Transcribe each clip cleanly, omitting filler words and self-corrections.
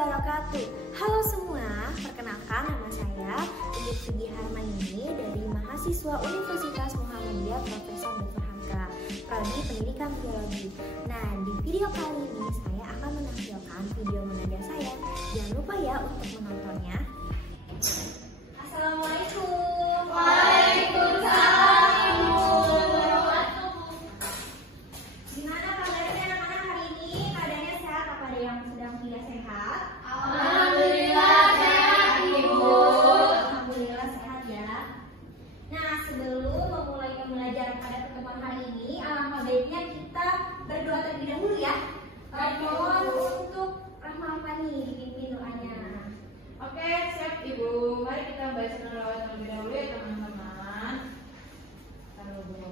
wabarakatuh. Halo semua, perkenalkan nama saya Ibu Vidi Harmani dari mahasiswa Universitas Muhammadiyah Profesor Dr. Hamka, Prodi Pendidikan Biologi. Nah, di video kali ini saya akan menampilkan video mengajar saya. Jangan lupa ya untuk menontonnya. Assalamualaikum. Waalaikumsalam warahmatullahi wabarakatuh. Gimana kabarnya anak-anak hari ini? Keadaannya sehat? Apa ada yang sedang tidak sehat? Alhamdulillah sehat, Ibu. Alhamdulillah sehat ya. Nah, sebelum memulai pembelajaran pada pertemuan hari ini, alangkah baiknya kita berdoa terlebih dahulu ya. Mohon untuk Rahman Fani dipimpin doanya. Oke, siap Ibu. Mari kita baca selawat terlebih dahulu ya teman-teman. Taruh dulu.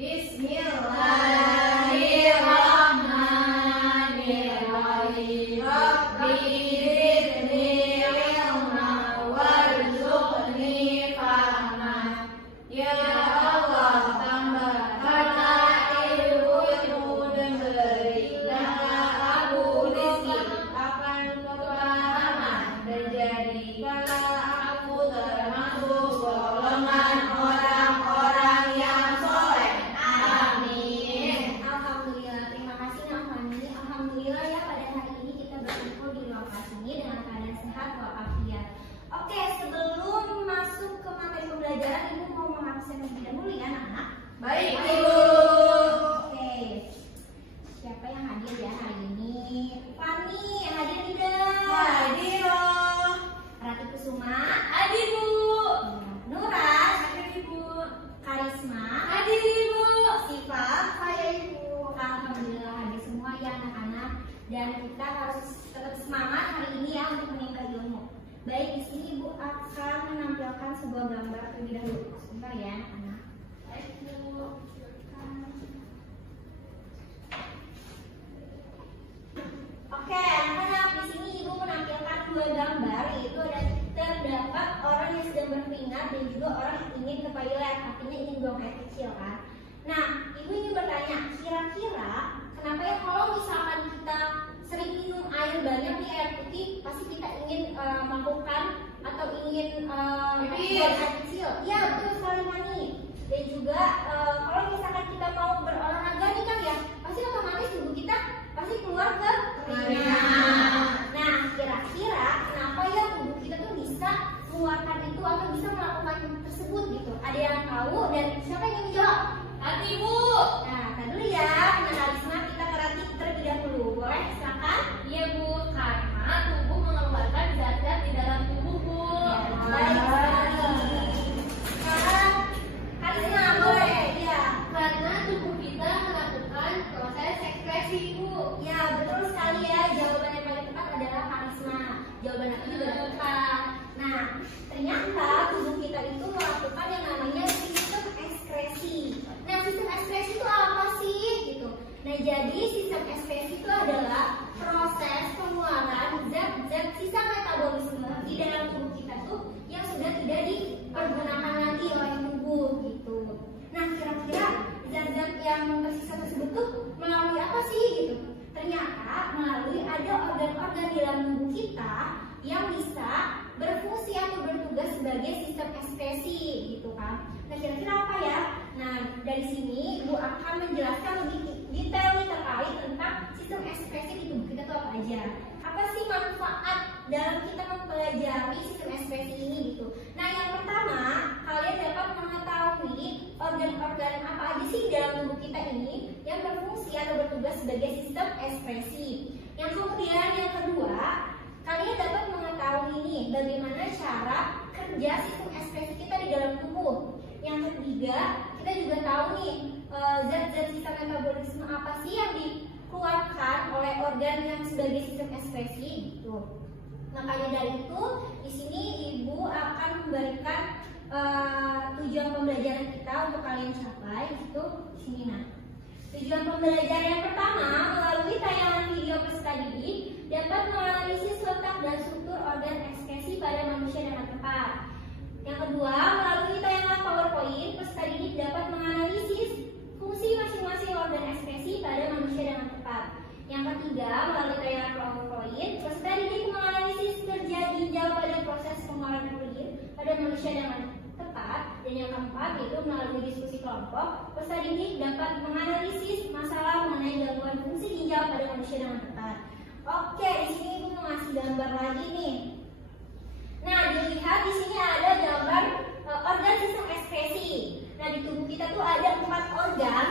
Bismillahirrahmanirrahim. Rabbi zidni ilma warzuqni fahma. Ya Allah, tambahkanlah ilmu dan berikanlah aku rezeki akan kepahaman, dan jadikanlah aku termasuk golongan orang-orang yang soleh. Amin. Alhamdulillah, terima kasih Nak Fani. Alhamdulillah ya pada hari ini kita berkumpul di lokasi ini dengan keadaan sehat walafiat. Oke, sebelum masuk ke materi pembelajaran, Ibu mau mengabsen terlebih dahulu ya anak-anak. Baik, Ibu. Oke, siapa yang hadir ya hari ini? Fani yang hadir tidak? Hadir loh. Rati Kusuma, Hadir, Bu. Nuras, Hadir, Ibu. Karisma, Hadir, Ibu. Siva, saya Ibu. Alhamdulillah hadir semua ya anak-anak. Dan kita harus tetap semangat hari ini ya untuk meningkat ilmu. Baik, di sini Ibu akan menampilkan sebuah gambar terlebih dahulu. Sebentar ya anak-anak. Baik, Bu. Oke, anak-anak, di sini Ibu menampilkan dua gambar, yaitu ada terdapat orang yang sedang berkeringat dan juga orang yang ingin ke toilet, artinya ingin buang air kecil kan. Nah, Ibu ingin bertanya, kira-kira kenapa ya kalau misalkan kita sering minum air banyak nih, air putih, pasti kita ingin melakukan atau ingin buang air kecil? Iya, betul sekali Mani. Dan juga kalau misalkan kita mau berolahraga nih kan ya, pasti otomatis tubuh kita pasti keluar ke keringat. Nah, kira-kira kenapa ya tubuh kita tuh bisa mengeluarkan itu atau bisa melakukan tersebut gitu? Ada yang tahu dan siapa yang ingin menjawab? Hati, Bu. Nah, kan dulu ya, dengan Karisma kita ke Rati terlebih dahulu. Boleh, silakan. Iya, Bu. Karena tubuh mengeluarkan zat-zat di dalam tubuh, Bu. Baik sekali. Sekarang Karisma boleh, ya. Karena tubuh kita melakukan proses ekskresi, Bu. Ya, betul sekali ya. Jawaban yang paling tepat adalah Karisma. Jawaban aku juga tepat. Nah, ternyata tubuh kita itu melakukan yang namanya sistem ekskresi. Nah, sistem ekskresi itu apa sih? Gitu. Nah, jadi sistem ekskresi itu adalah proses pengeluaran zat-zat sisa metabolisme di dalam tubuh kita tuh yang sudah tidak dipergunakan lagi oleh tubuh gitu. Nah, kira-kira zat-zat yang tersisa tersebut tuh melalui apa sih gitu? Ternyata melalui ada organ-organ di dalam tubuh kita yang bisa berfungsi atau bertugas sebagai sistem ekskresi gitu kan. Nah, kira-kira apa ya? Nah, dari sini Ibu akan menjelaskan lebih detail nih terkait tentang sistem ekskresi di tubuh kita itu apa aja. Apa sih manfaat dalam kita mempelajari sistem ekskresi ini gitu. Nah, yang pertama, kalian dapat mengetahui organ-organ apa aja sih di dalam tubuh kita ini yang berfungsi atau bertugas sebagai sistem ekspresi. Yang kemudian yang kedua, kalian dapat mengetahui nih bagaimana cara kerja sistem ekspresi kita di dalam tubuh. Yang ketiga, kita juga tahu nih zat-zat sisa metabolisme apa sih yang dikeluarkan oleh organ yang sebagai sistem ekspresi gitu. Makanya dari itu, di sini Ibu akan memberikan tujuan pembelajaran kita untuk kalian capai itu di sini. Nah, tujuan pembelajaran yang pertama melalui tayangan video peserta didik dapat menganalisis letak dan struktur organ ekskresi pada manusia dengan tepat. Yang kedua, melalui tayangan PowerPoint peserta didik dapat menganalisis fungsi masing-masing organ ekskresi pada manusia dengan tepat. Yang ketiga, melalui tayangan PowerPoint, peserta didik menganalisis kerja ginjal pada proses pengeluaran urin pada manusia dengan tepat. Dan yang keempat, yaitu melalui diskusi kelompok, peserta didik dapat menganalisis masalah mengenai gangguan fungsi ginjal pada manusia dengan tepat. Oke, di sini Ibu mau ngasih gambar lagi nih. Nah, dilihat di sini ada gambar organ sistem ekskresi. Nah, di tubuh kita tuh ada 4 organ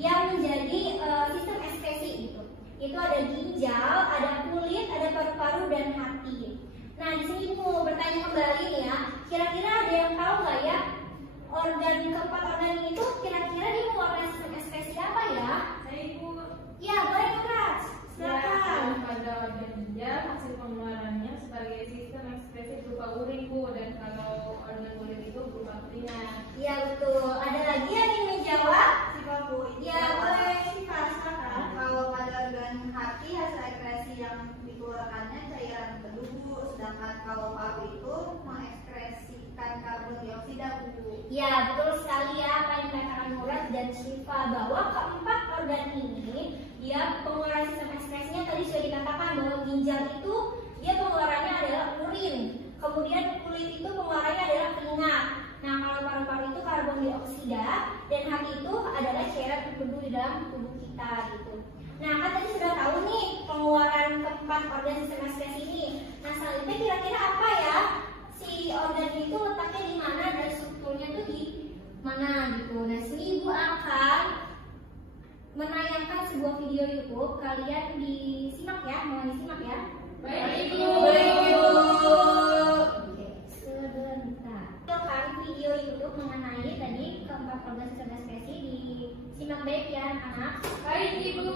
yang menjadi sistem ekskresi itu. Itu ada ginjal, ada kulit, ada paru-paru dan hati. Nah, di sini mau bertanya kembali nih ya. Kira-kira ada yang tahu nggak ya keempat organ itu kira-kira dia mengeluarkan sistem ekskresi apa ya? Ibu. Ya, boleh Kak. Silakan. Pada organ ginjal hasil pengeluarannya sebagai sistem ekskresi berupa urin Bu, dan kalau organ kulit itu berupa keringat. Ya betul. Ada lagi yang ingin menjawab? Ya boleh. Silakan. Kalau pada organ hati hasil ekskresi yang dikeluarkannya cairan empedu, sedangkan kalau paru itu mengekskresikan karbon dioksida Bu. Ya betul sekali ya apa yang dikatakan Murad dan Syifa, bahwa keempat organ ini dia pengeluaran sistem ekskresinya tadi sudah dikatakan bahwa ginjal itu dia pengeluarannya adalah urin, kemudian kulit itu pengeluarannya adalah keringat. Nah, kalau paru-paru itu karbon dioksida dan hati itu adalah cairan empedu di dalam tubuh kita gitu. Nah, kan tadi sudah tahu nih pengeluaran keempat organ sistem ekskresi ini. Nah, selanjutnya kira-kira apa ya? Si organ itu letaknya di mana dan strukturnya tuh di mana gitu. Nah, sini Ibu akan menayangkan sebuah video YouTube. Kalian disimak ya, mohon disimak ya. Baik Ibu. Oke, sebentar. Silakan video YouTube mengenai tadi keempat organ sistem ekskresi, disimak baik ya anak-anak. Baik Ibu.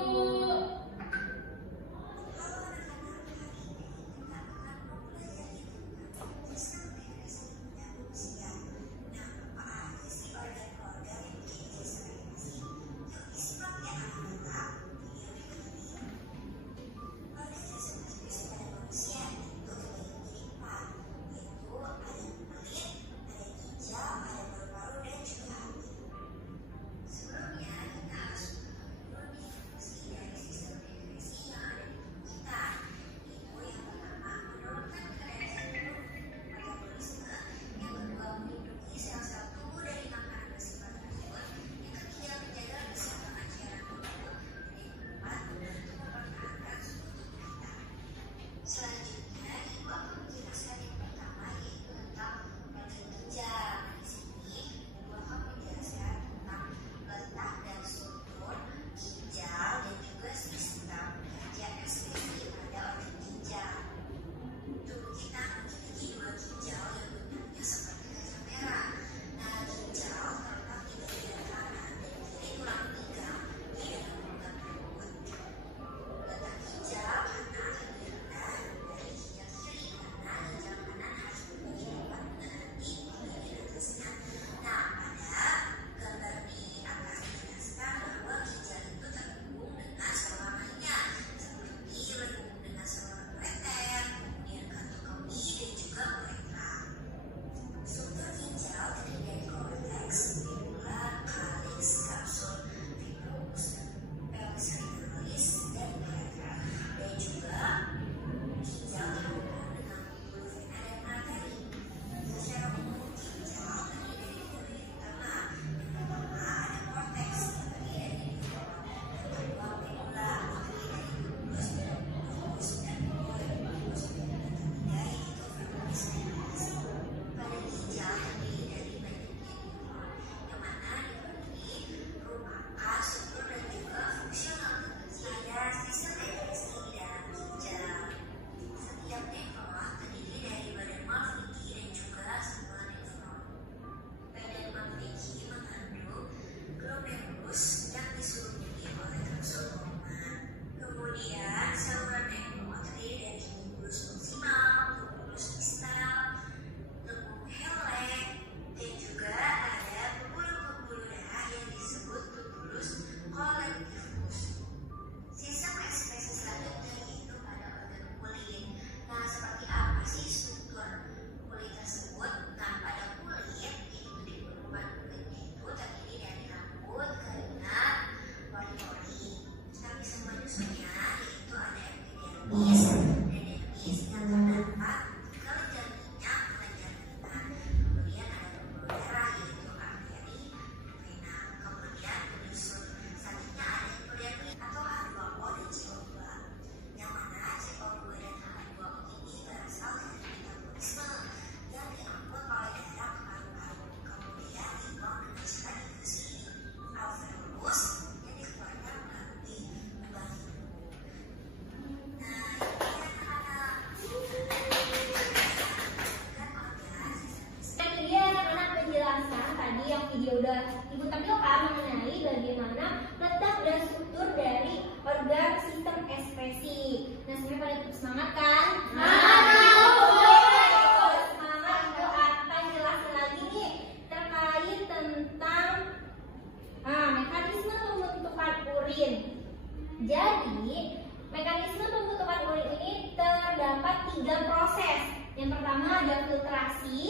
Jadi mekanisme pembentukan urin ini terdapat 3 proses. Yang pertama ada filtrasi,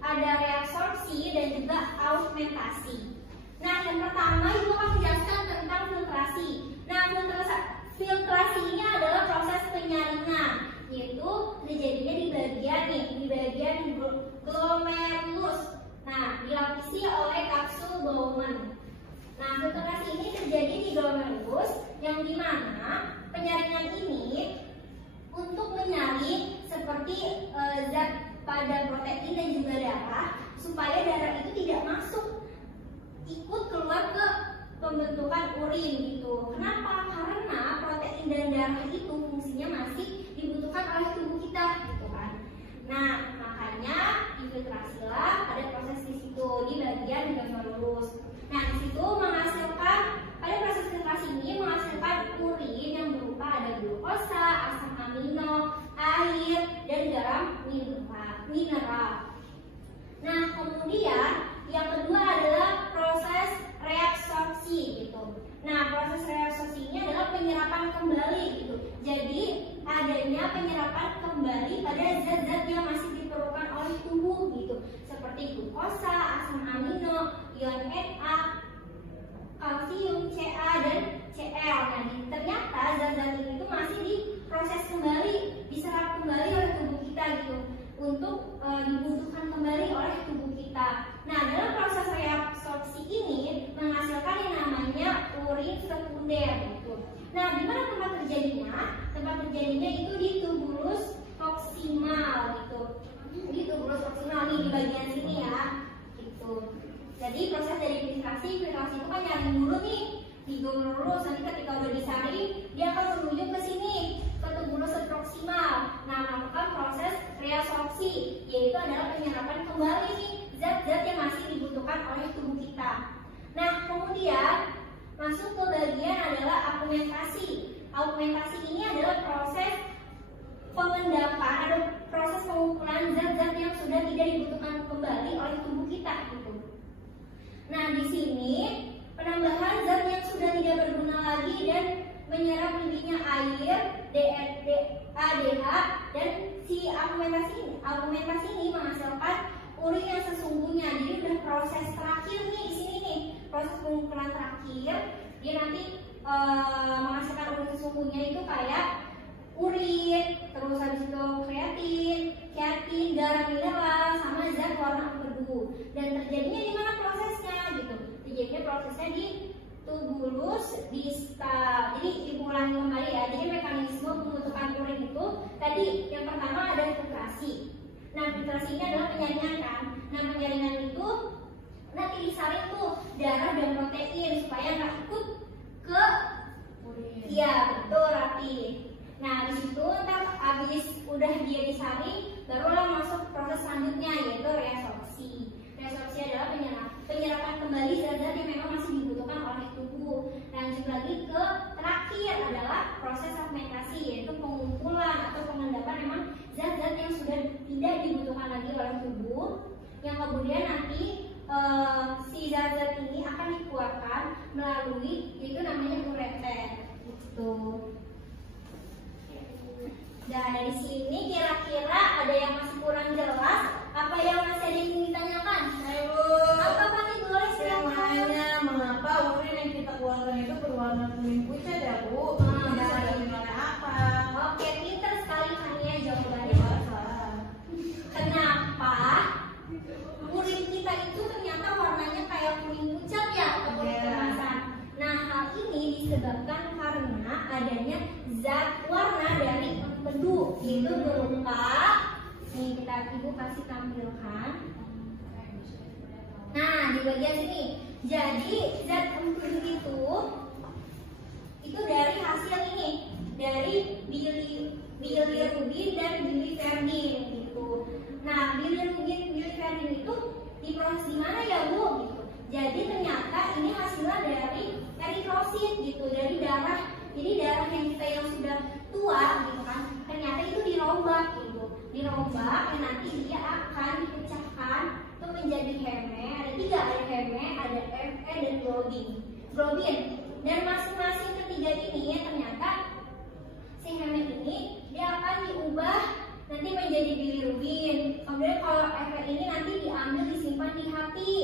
ada reabsorpsi, dan juga augmentasi. Nah, yang pertama Ibu akan menjelaskan tentang filtrasi. Nah, filtrasi ini adalah proses penyaringan, yaitu terjadinya di bagian glomerulus. Nah, dilapisi oleh kapsul Bowman. Nah, filtrasi ini terjadi di glomerulus, yang dimana penyaringan ini untuk menyaring seperti zat pada protein dan juga darah, supaya darah itu tidak masuk ikut keluar ke pembentukan urin gitu. Kenapa? Karena protein dan darah itu fungsinya masih dibutuhkan oleh tubuh kita gitu kan. Nah, makanya difiltrasilah, ada proses di situ di bagian glomerulus. Nah, di situ menghasilkan, pada proses filtrasi ini menghasilkan urin yang berupa ada glukosa, asam amino, air, dan garam mineral. Nah, kemudian yang kedua adalah proses reabsorpsi gitu. Nah, proses reabsorpsi ini adalah penyerapan kembali gitu. Jadi adanya penyerapan kembali pada zat-zat yang masih diperlukan oleh tubuh gitu, seperti glukosa, asam amino, ion Na, kalsium, Ca, dan Cl. Nah, ternyata zat-zat ini itu masih diproses kembali, diserap kembali oleh tubuh kita gitu, untuk dibutuhkan kembali oleh tubuh kita. Nah, dalam proses reabsorpsi ini menghasilkan yang namanya urin sekunder gitu. Nah, di mana tempat terjadinya? Tempat terjadinya itu di tubulus proksimal gitu. Di tubulus proksimal nih, di bagian sini ya. Gitu. Jadi proses dari filtrasi itu kan nyaring dulu nih di glomerulus. Nanti ketika udah disaring, dia akan menuju ke sini, ke tubulus proksimal. Nah, melakukan proses reabsorpsi, yaitu adalah penyerapan kembali nih zat-zat yang masih dibutuhkan oleh tubuh kita. Nah, kemudian masuk ke bagian adalah augmentasi. Augmentasi ini adalah proses pengendapan atau proses pengumpulan zat-zat yang sudah tidak dibutuhkan kembali oleh tubuh kita gitu. Nah, di sini penambahan zat yang sudah tidak berguna lagi dan menyerap lebihnya air, ADH, dan si augmentasi ini menghasilkan urin yang sesungguhnya. Jadi udah proses terakhir nih di sini nih, proses pengumpulan terakhir. Dia nanti menghasilkan urin sesungguhnya itu kayak urin, terus habis itu kreatin, garam mineral, sama zat warna empedu. Dan terjadinya di mana prosesnya gitu? Terjadinya prosesnya di tubulus distal. Jadi diulangi kembali ya. Jadi mekanisme pembentukan urin itu tadi yang pertama ada filtrasi. Nah, filtrasi ini adalah penyaringan kan. Nah, penyaringan itu nanti disaring tuh darah dan protein supaya nggak ikut ke urin. Iya, betul Rati. Nah, di situ ntar habis udah dia disaring, barulah masuk proses selanjutnya yaitu reabsorpsi. Reabsorpsi adalah penyerapan kembali zat-zat yang memang masih dibutuhkan oleh tubuh. Lanjut lagi ke terakhir adalah proses augmentasi, yaitu pengumpulan atau pengendapan memang zat-zat yang sudah tidak dibutuhkan lagi oleh tubuh, yang kemudian nanti si zat-zat ini akan dikeluarkan melalui yaitu namanya ureter gitu. Dan dari sini kira-kira ada yang masih kurang jelas? Apa yang masih ada yang ingin ditanyakan? Ayo. Apa nih boleh silakan. Namanya mengapa urin yang kita keluarkan itu berwarna kuning pucat ya Bu? Tidak ada gimana apa? Oke, pinter sekali Kania jawabannya. Kenapa urin kita itu ternyata warnanya kayak kuning pucat ya, atau kuning kemasan? Nah, hal ini disebabkan karena adanya zat warna dari empedu, itu berupa nih, ibu kasih tampilkan. Nah, di bagian sini. Jadi zat empedu itu dari hasil ini, dari bilirubin dan biliverdin gitu. Nah, bilirubin itu diproses di mana ya Bu? Gitu. Jadi ternyata ini hasilnya dari eritrosit gitu, dari darah. Jadi darah yang kita yang sudah tua gitu kan, ternyata itu dirombak gitu, dan nanti dia akan dipecahkan itu menjadi heme. Ada 3, ada heme, ada Fe, dan globin. Dan masing-masing ketiga ini ternyata si Heme ini dia akan diubah nanti menjadi bilirubin. Kemudian kalau efek ini nanti diambil disimpan di hati.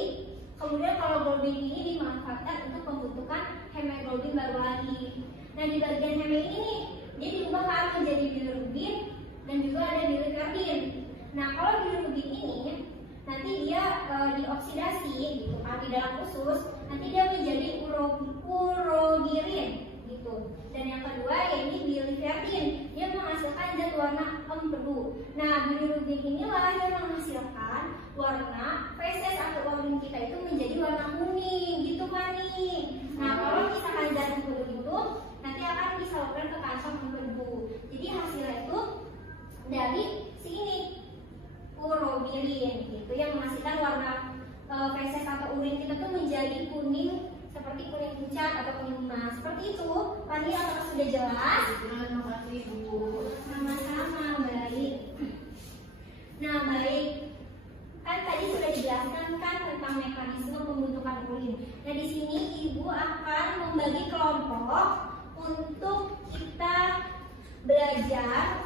Kemudian kalau globin ini dimanfaatkan untuk pembentukan hemoglobin baru lagi. Nah di bagian heme ini dia diubah kan menjadi bilirubin dan juga ada biliverdin. Nah kalau bilirubin ini nanti dia dioksidasi gitu kan di dalam usus, nanti dia menjadi urobirin gitu. Dan yang kedua yaitu biliverdin, dia menghasilkan zat warna empedu. Nah bilirubin inilah yang menghasilkan warna feses atau urin kita itu menjadi warna kuning gitu kan nih. Nah kalau misalkan zat empedu itu nanti akan disalurkan ke kantong empedu. Jadi hasilnya itu dari sini urobirin gitu yang menghasilkan warna feses atau urin kita tuh menjadi kuning seperti kuning pucat atau kuning emas. Seperti itu. Tadi apakah sudah jelas? Terima kasih Bu. Sama-sama, baik. Nah, baik. Kan tadi sudah dijelaskan kan tentang mekanisme pembentukan urin. Nah, di sini Ibu akan membagi kelompok untuk kita belajar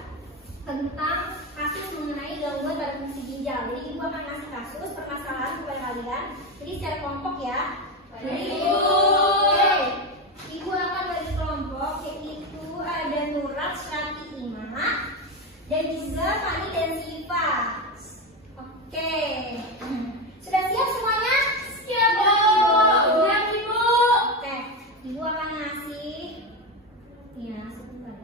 tentang kasus mengenai gangguan pada fungsi ginjal. Jadi Ibu akan kasih kasus permasalahan kepada kalian. Jadi secara kelompok ya. Jadi Ibu akan bagi kelompok yaitu ada Nurat, Syati, Ima, dan juga Fani dan Siva. Oke. Sudah siap semuanya? Siap Bu. Siap Ibu. Oke. Ibu akan ngasih. Ya, sebentar.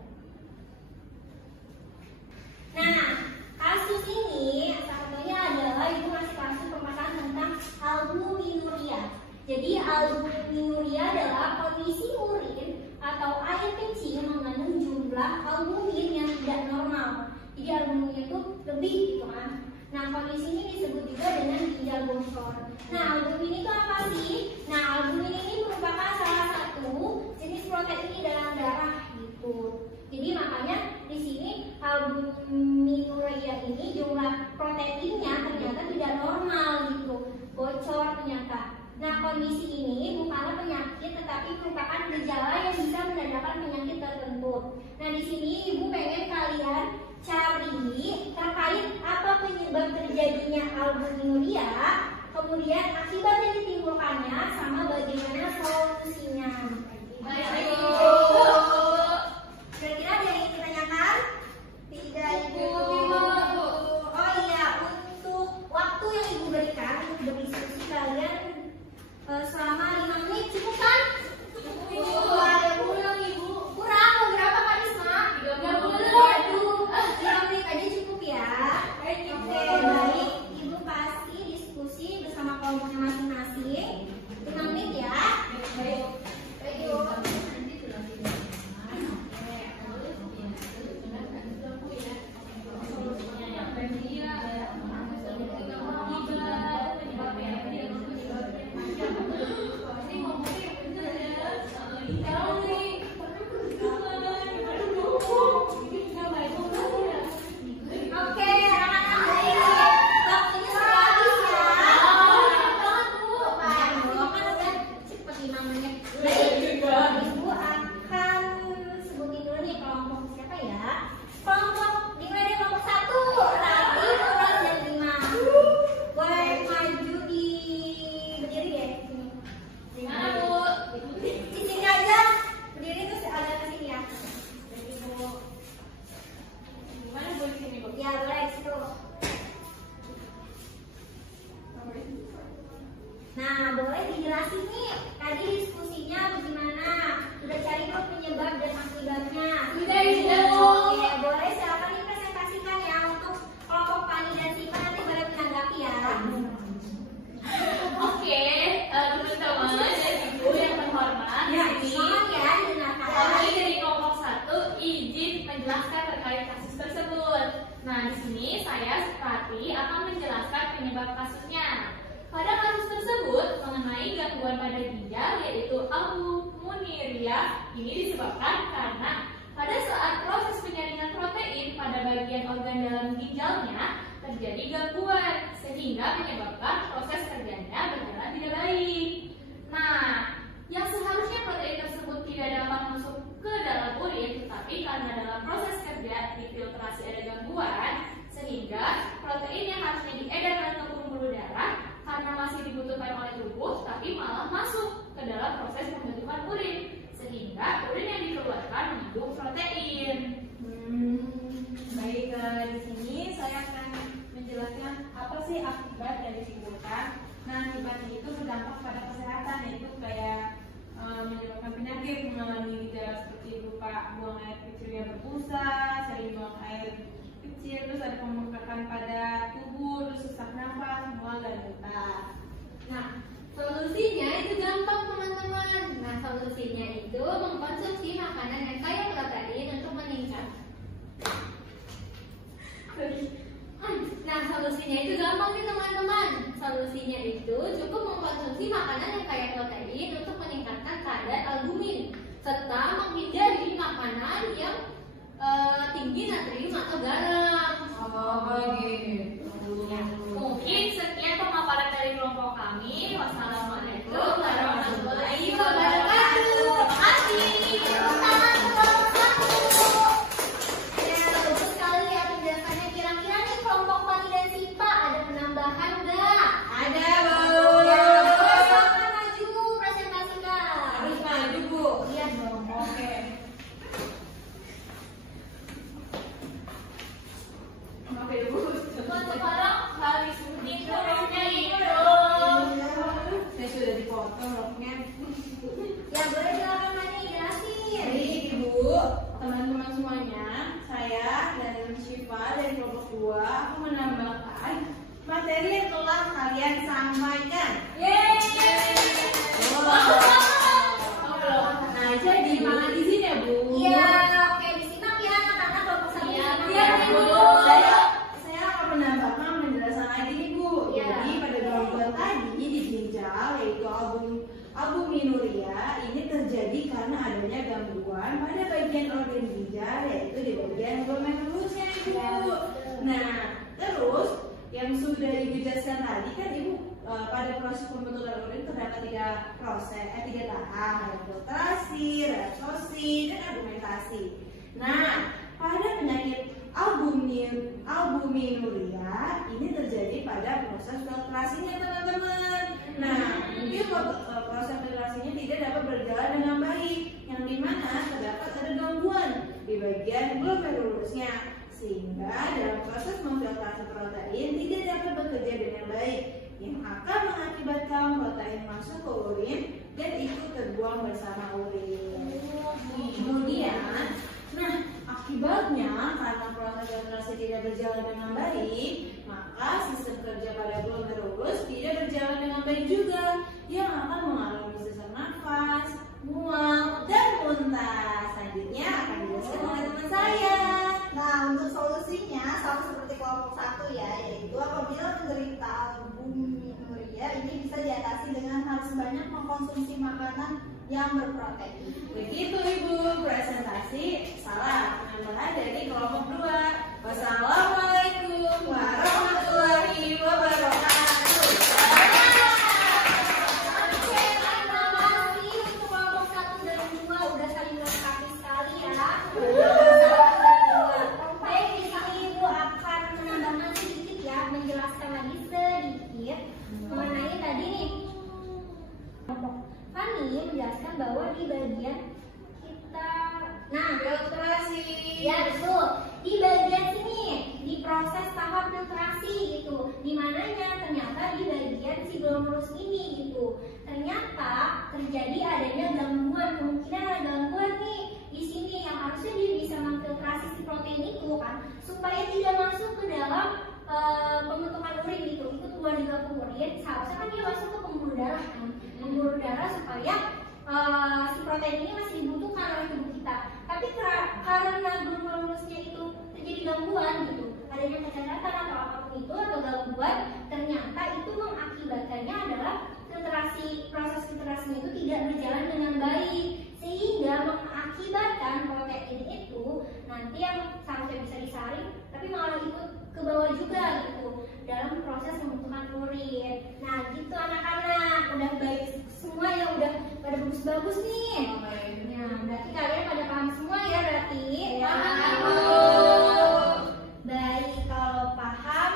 Nah, kasus ini satunya adalah Ibu ngasih kasus permasalahan tentang albuminuria. Jadi albuminuria adalah kondisi urin atau air kencing mengandung jumlah albumin yang tidak normal. Jadi albumin itu lebih gitu kan. Nah kondisi ini disebut juga dengan ginjal bocor. Nah albumin itu apa sih? Nah albumin ini merupakan salah satu jenis protein di dalam darah gitu. Jadi makanya di sini albuminuria ini jumlah proteinnya ternyata tidak normal gitu, bocor ternyata. Nah kondisi ini bukanlah penyakit tetapi merupakan gejala yang bisa menandakan penyakit tertentu. Nah di sini Ibu pengen kalian cari terkait apa penyebab terjadinya albuminuria, kemudian akibat yang ditimbulkannya, sama bagaimana solusinya. Baik Bu. Kira-kira ada yang ditanyakan? Tidak Ibu. Oh iya, untuk waktu yang Ibu berikan untuk berdiskusi kalian selama 5 menit cukup kan? Ibu. Kurang, mau berapa Kak Risma? 30. Waduh, 5 menit aja cukup ya. Baik Ibu. Oke, baik. Ibu pasti diskusi bersama kelompoknya masing-masing 5 menit ya. Baik. Baik Ibu. Oke, anak-anak baik. Waktunya sudah habis ya. Kan udah cepet 5 menit. Ibu akan sebutin dulu nih kelompok siapa ya? Kelompok dimana deh kelompok 1. Nanti Nurat dan Ima. Boleh maju di berdiri deh. Sini. Mana Bu? Di sini aja. Berdiri terus agak ke sini ya. Ibu. Gimana Bu di sini Bu? Ya boleh situ. Nah, boleh dijelasin nih tadi diskusinya bagaimana? Udah cari tahu penyebab dan akibatnya. Sudah Ibu. Oke, boleh silakan dipresentasikan ya untuk kelompok Fani dan Siva nanti boleh menanggapi ya. Oke, teman-teman dan Ibu yang terhormat, Ya, di sini semangat ya didengarkan. kami dari kelompok 1 izin menjelaskan terkait kasus tersebut. Nah, di sini saya Sepati akan menjelaskan penyebab kasusnya. Pada kasus tersebut mengenai gangguan pada ginjal yaitu albuminuria ini disebabkan karena pada saat proses penyaringan protein pada bagian organ dalam ginjalnya terjadi gangguan sehingga menyebabkan proses kerjanya berjalan tidak baik. Nah, yang seharusnya protein tersebut serta menghindari makanan yang tinggi natrium atau garam. Mungkin sekian pemaparan dari kelompok kami. Wassalamualaikum warahmatullahi wabarakatuh. Terima kasih. Ya, bagus sekali ya penjelasannya. Kira-kira nih kelompok Fani dan Sipa ada penambahan nggak? Ada, Bu. Ya, silakan maju presentasikan. Harus maju, Bu. Iya dong. Oke. Oke, Bu. Sekarang Haris Budi roknya itu. Saya sudah dipotong roknya. Ya, boleh silakan Fani jelasin. Jadi Ibu, teman-teman semuanya, saya dan Syifa dari kelompok 2 aku menambahkan materi yang telah kalian sampaikan. Nah, jadi semangat di sini ya, Bu. Iya, oke disimak ya anak-anak kelompok satu. Iya, Bu. Saya akan menambahkan penjelasan lagi nih, Bu. Iya. Jadi pada gangguan tadi di ginjal yaitu albuminuria ini terjadi karena adanya gangguan pada bagian organ ginjal yaitu di bagian glomerulusnya, Ibu. Nah, terus yang sudah Ibu jelaskan tadi kan Ibu pada proses pembentukan urin terdapat tiga tahap, ada filtrasi, reabsorpsi, dan argumentasi. Nah, pada penyakit albuminuria ini terjadi pada proses filtrasinya, teman-teman. Nah, mungkin proses filtrasinya tidak dapat berjalan dengan baik, yang dimana terdapat ada gangguan di bagian glomerulusnya, sehingga dalam proses memfiltrasi protein tidak dapat bekerja dengan baik, yang akan mengakibatkan protein masuk ke urin dan ikut terbuang bersama urin. Kemudian, nah akibatnya karena proses filtrasi tidak berjalan dengan baik, maka sistem kerja pada glomerulus tidak berjalan dengan baik juga, yang akan mengalami sesak nafas, mual, dan muntah. Selanjutnya akan dijelaskan oleh teman saya. Nah, untuk solusinya sama seperti kelompok 1 ya, yaitu apabila menderita albuminuria ini bisa diatasi dengan harus banyak mengkonsumsi makanan yang berprotein. Begitu Ibu, presentasi salah penambahan dari kelompok 2. Wassalamualaikum warahmatullahi wabarakatuh. Oke, terima kasih untuk kelompok 1 dan 2 udah saling melengkapi sekali ya. Baik, di sini Ibu akan menambahkan sedikit ya, menjelaskan lagi sedikit mengenai tadi nih. Kelompok Fani menjelaskan bahwa di bagian kita, nah Filtrasi. ya betul, di bagian sini di proses tahap filtrasi gitu, dimananya ternyata di bagian si glomerulus ini gitu, ternyata terjadi adanya gangguan, kemungkinan ada gangguan nih di sini yang harusnya dia bisa memfiltrasi si protein itu kan supaya tidak masuk ke dalam pembentukan urin gitu, itu keluar di dalam urin, seharusnya kan dia masuk ke pembuluh darah kan, pembuluh darah supaya si protein ini masih dibutuhkan oleh tubuh kita. Tapi karena glomerulusnya itu terjadi gangguan gitu, adanya kecacatan atau apapun itu atau gangguan, ternyata itu mengakibatkannya adalah proses filtrasinya itu tidak berjalan dengan baik, sehingga mengakibatkan protein itu nanti yang seharusnya bisa disaring tapi malah ikut ke bawah juga gitu dalam proses pembentukan urin. Nah gitu anak-anak, udah baik semua ya, udah pada bagus-bagus nih. Nah berarti kalian pada paham semua ya berarti? Baik, kalau paham,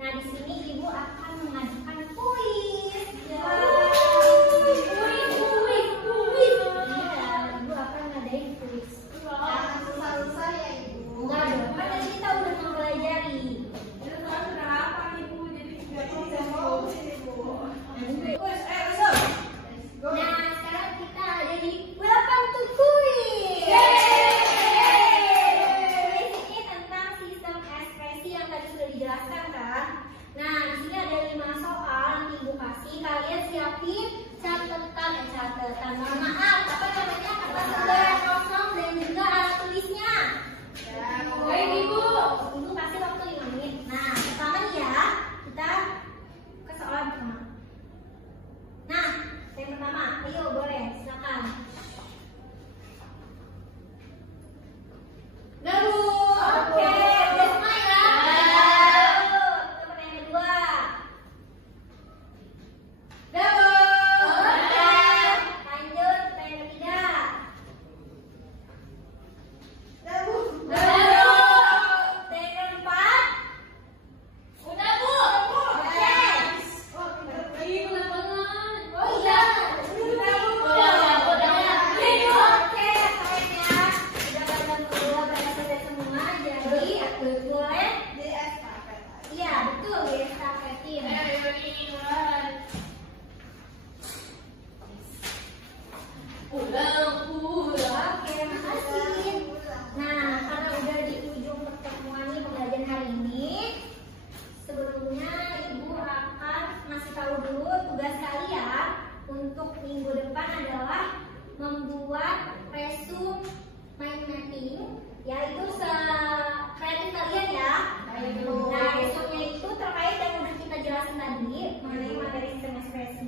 nah di sini Ibu akan mengajukan kuis. Kuis. Iya, Ibu akan ngadain kuis. Jangan susah-susah ya, Ibu. Enggak dong, kan tadi kita udah mempelajari. Nah, sekarang kita ada di Welcome to Quiz. ya itu kreatif kalian ya. Nah, besoknya itu terkait yang udah kita jelasin tadi mengenai materi sistem ekspresi.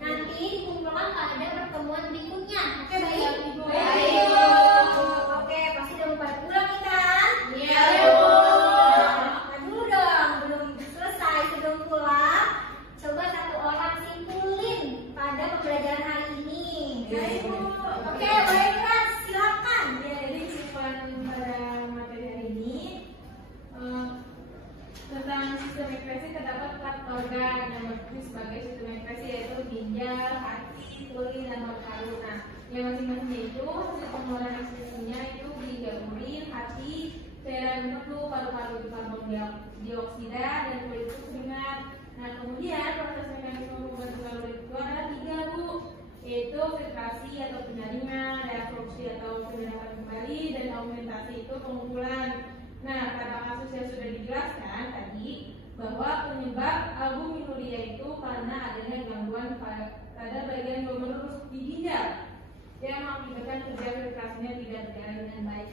Nanti dikumpulkan pada pertemuan berikutnya. Oke, baik? Baik. Oke, pasti udah pada pulang nih kan? Iya, Bu. Nah, dulu dong, belum selesai sebelum pulang. Coba satu orang simpulin pada pembelajaran hari ini. Baik, Bu. Oke, baik Ras, silakan. Ya, jadi kesimpulan pada materi hari ini tentang sistem ekspresi terdapat 4 organ yang berfungsi sebagai sistem ekspresi, yaitu ginjal, hati, tuli, dan paru-paru. Nah, yang masing-masingnya itu hasil pengeluaran ekspresinya itu ginjal urin, hati, cairan empedu, paru-paru itu karbon dioksida, dan tuli itu keringat. Nah, kemudian proses mekanisme pembentukan kalori itu ada 3, Bu, yaitu filtrasi atau penyaringan, reabsorpsi atau penyerapan kembali, dan augmentasi itu pengumpulan. Nah, pada kasus yang sudah dijelaskan tadi bahwa penyebab albuminuria itu karena adanya gangguan pada bagian glomerulus di ginjal yang mengakibatkan kerja filtrasinya tidak berjalan dengan baik.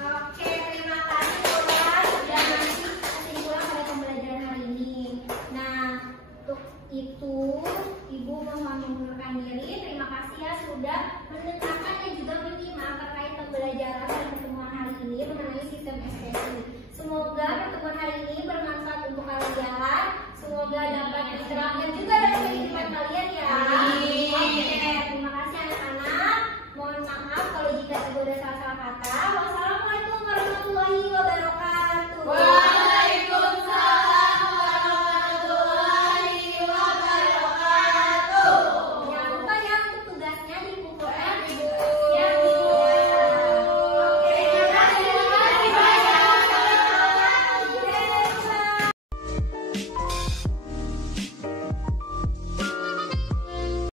Oke, terima kasih Ras. Dan nanti kesimpulan pada pembelajaran hari ini. Nah, untuk itu Ibu mohon mengundurkan diri. Terima kasih ya sudah mendengarkan dan juga menyimak terkait pembelajaran pada pertemuan hari ini mengenai sistem ekspresi. Semoga pertemuan hari ini bermanfaat untuk kalian. Semoga dapat diterapkan juga